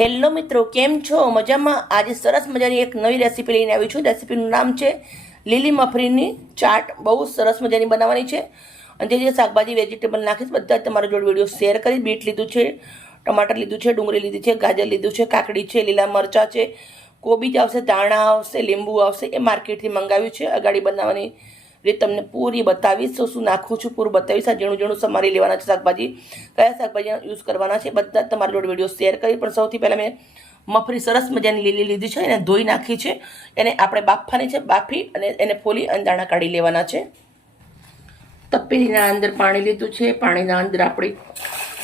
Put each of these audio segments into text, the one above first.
Hello મિત્રો, કેમ છો? મજામાં? આજે સરસ મજાની એક નવી રેસીપી લઈને આવી છું. રેસીપીનું નામ છે લીલી મફરીની ચાટ. બહુ સરસ મજાની બનાવવાની છે. અને જે જે શાકભાજી વેજીટેબલ નાખીશ બધા તમારા જોડે વીડિયો શેર કરી. બીટ લીધું છે, ટમાટર લીધું છે, ડુંગળી લીધી છે, ગાજર લીધું છે, કાકડી છે, લીલા મરચાં છે, કોબીજ આવશે, ધાણા આવશે, લીંબુ આવશે, એ માર્કેટથી મંગાવ્યું છે. અગાડી બનાવવાની રીત તમને પૂરી બતાવીશ. શું શું નાખું છું? પૂરું બતાવીશ. આ ઝીણું ઝીણું સમારી લેવાના છે શાકભાજી. કયા શાકભાજી યુઝ કરવાના છે? બધા જ તમારા જોડે વીડિયો શેર કરી. પણ સૌથી પહેલાં મેં મફરી સરસ મજાની લીલી લીધી છે. એને ધોઈ નાખી છે. એને આપણે બાફવાની છે. બાફી અને એને ફોલી અને દાણા કાઢી લેવાના છે. તપેલીના અંદર પાણી લીધું છે. પાણીના અંદર આપણી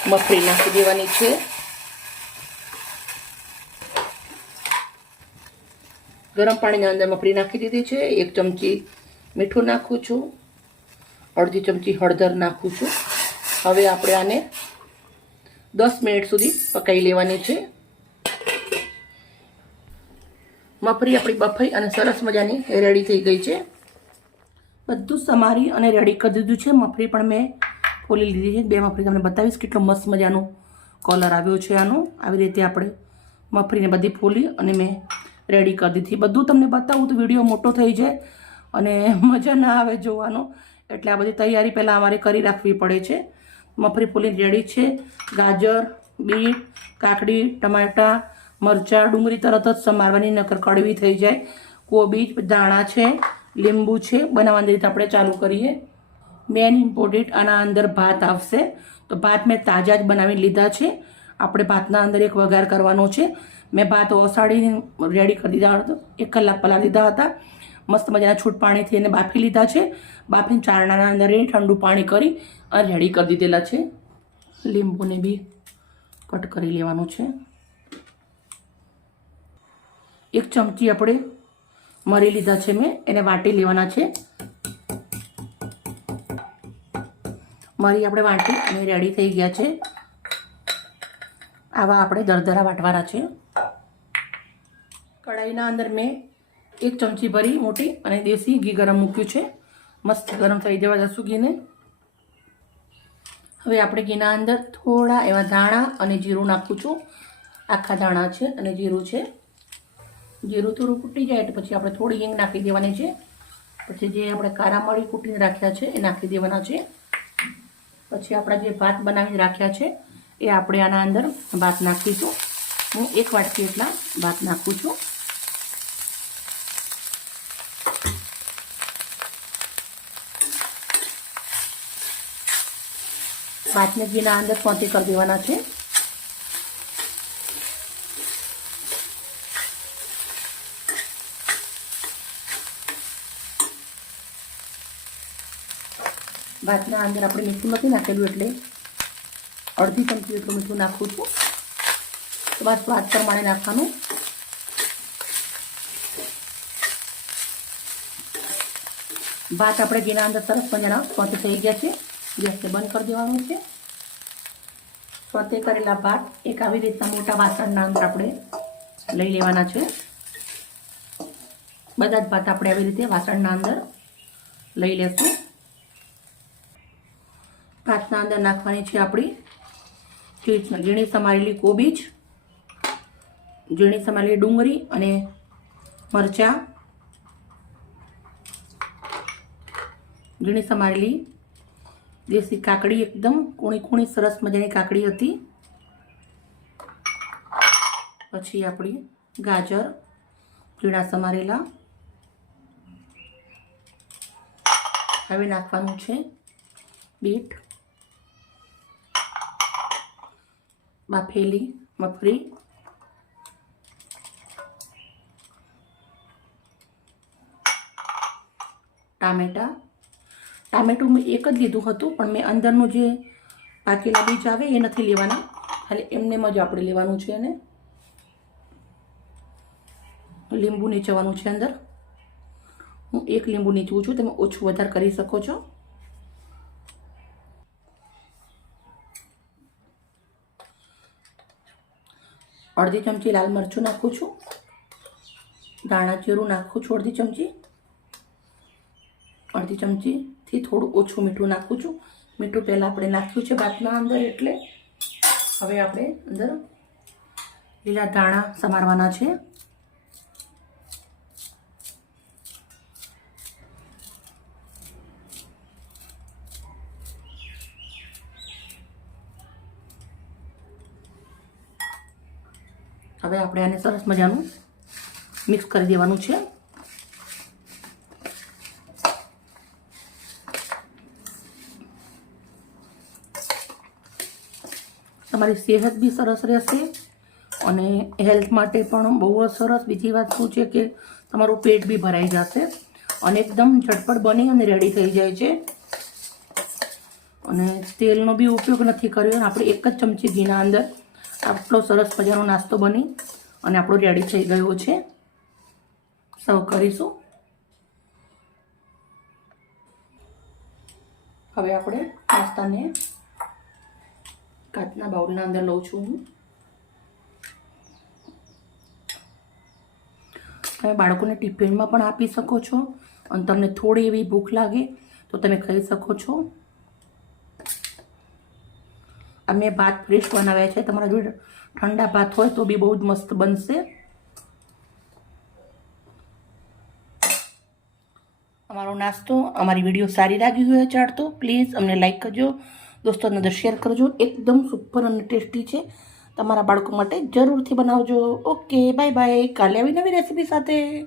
મફરી નાખી દેવાની છે. ગરમ પાણીના અંદર મફરી નાખી દીધી છે. એક ચમચી મીઠું નાખું છું. અડધી ચમચી હળદર નાખું છું. હવે આપણે આને દસ મિનિટ સુધી પકાવી લેવાની છે. મફરી આપણી બફાઈ અને સરસ મજાની રેડી થઈ ગઈ છે. બધું સમારી અને રેડી કરી દીધું છે. મફરી પણ મેં ફોલી લીધી છે. બે મફરી તમને બતાવીશ કેટલો મસ્ત મજાનું કલર આવ્યો છે આનો. આવી રીતે આપણે મફરીને બધી ફોલી અને મેં રેડી કરી દીધી. બધું તમને બતાવું તો વીડિયો મોટો થઈ જાય. અને મજા ના આવે જોવાનો. એટલે આ બધી તૈયારી પહેલાં અમારે કરી રાખવી પડે છે. મફરી ફૂલી રેડી છે. ગાજર, બીટ, કાકડી, ટમાટાં, મરચાં, ડુંગળી તરત જ સમારવાની, નકર કડવી થઈ જાય. કોબીજ દાણા છે, લીંબુ છે, બનાવવાની રીતે આપણે ચાલુ કરીએ. મેન ઇમ્પોર્ટેન્ટ આના અંદર ભાત આવશે. તો ભાત મેં તાજા જ બનાવી લીધા છે. આપણે ભાતના અંદર એક વઘાર કરવાનો છે. મેં ભાત ઓસાડીને રેડી કરી દીધા હતા. એક કલાક પહેલાં લીધા હતા. મસ્ત મજાના છૂટ પાણીથી એને બાફી લીધા છે. બાફીને ચારણાના અંદર એ ઠંડુ પાણી કરી અને રેડી કરી દીધેલા છે. લીંબુને બી કટ કરી લેવાનું છે. એક ચમચી આપણે મરી લીધા છે મેં. એને વાટી લેવાના છે. મરી આપણે વાટી અને રેડી થઈ ગયા છે. આવા આપણે દરદરા વાટવાના છે. કઢાઈના અંદર મેં એક ચમચી ભરી મોટી અને દેશી ઘી ગરમ મૂક્યું છે. મસ્ત ગરમ થઈ જવા દસું ઘીને. હવે આપણે ઘીના અંદર થોડા એવા ધાણા અને જીરું નાખું છું. આખા ધાણા છે અને જીરું છે. જીરું થોડું કૂટી જાય એટલે પછી આપણે થોડી હિંગ નાખી દેવાની છે. પછી જે આપણે કારામળી કૂટીને રાખ્યા છે એ નાખી દેવાના છે. પછી આપણા જે ભાત બનાવીને રાખ્યા છે એ આપણે આના અંદર ભાત નાખીશું. હું એક વાટકી એટલા ભાત નાખું છું. ભાતને ઘીના અંદર પોતે કરી દેવાના છે. ભાતના અંદર આપણે મીઠું નથી નાખેલું એટલે અડધી ચમચી જેટલું મીઠું નાખું છું. બાદ સ્વાદ પ્રમાણે નાખવાનું. ભાત આપણે જેના અંદર સરસ મજાના પહોંચી થઈ ગયા છે. ગેસને બંધ કરી દેવાનું છે. સ્વાતે કરેલા ભાત એક આવી રીતના મોટા વાસણના અંદર આપણે લઈ લેવાના છે. બધા જ ભાત આપણે આવી રીતે વાસણના અંદર લઈ લેશું. ભાતના અંદર નાખવાની છે આપણી ઝીણી સમારેલી કોબીજ, ઝીણી સમારેલી ડુંગળી અને મરચાં. ઝીણી સમારેલી દેશી કાકડી એકદમ કૂણી કૂણી સરસ મજાની કાકડી હતી. પછી આપણી ગાજર પીણા સમારેલા. હવે નાખવાનું છે બીટ. બાફેલી મફરી. ટામેટા. ટામેટું મેં એક જ લીધું હતું, પણ મેં અંદરનું જે પાકેલા બીજ આવે એ નથી લેવાના. ખાલી એમને જ આપણે લેવાનું છે એને. લીંબુ નીચવાનું છે અંદર. હું એક લીંબુ નીચવું છું, તમે ઓછું વધારે કરી શકો છો. અડધી ચમચી લાલ મરચું નાખું છું. ધાણા જીરું નાખું છું અડધી ચમચી. અડધી ચમચીથી થોડું ઓછું મીઠું નાખું છું. મીઠું પહેલાં આપણે નાખ્યું છે ભાતના અંદર એટલે હવે આપણે અંદર લીલા ધાણા સમારવાના છે. હવે આપણે આને સરસ મજાનું મિક્સ કરી દેવાનું છે. તમારી સેહત બી સરસ રહેશે અને હેલ્થ માટે પણ બહુ જ સરસ. બીજી વાત શું છે કે તમારું પેટ બી ભરાઈ જશે અને એકદમ ઝટપટ બની અને રેડી થઈ જાય છે. અને તેલનો બી ઉપયોગ નથી કર્યો. આપણે એક જ ચમચી ઘીના અંદર આટલો સરસ મજાનો નાસ્તો બની અને આપણો રેડી થઈ ગયો છે. સર્વ કરીશું. હવે આપણે નાસ્તાને કાચના બાઉલના અંદર લઉં છું હું. તમે બાળકોને ટિફિનમાં પણ આપી શકો છો અને તમને થોડી એવી ભૂખ લાગે તો તમે ખાઈ શકો છો. અમે ભાત ફ્રેશ બનાવ્યા છે. તમારા જોડે ઠંડા ભાત હોય તો બી બહુ જ મસ્ત બનશે. અમારો નાસ્તો, અમારી વીડિયો સારી લાગી હોય ચાડ તો પ્લીઝ અમને લાઈક કરજો. દોસ્તોને અંદર શેર કરજો. એકદમ સુપર અને ટેસ્ટી છે. તમારા બાળકો માટે જરૂરથી બનાવજો. ઓકે બાય બાય કાલે આવી નવી રેસીપી સાથે.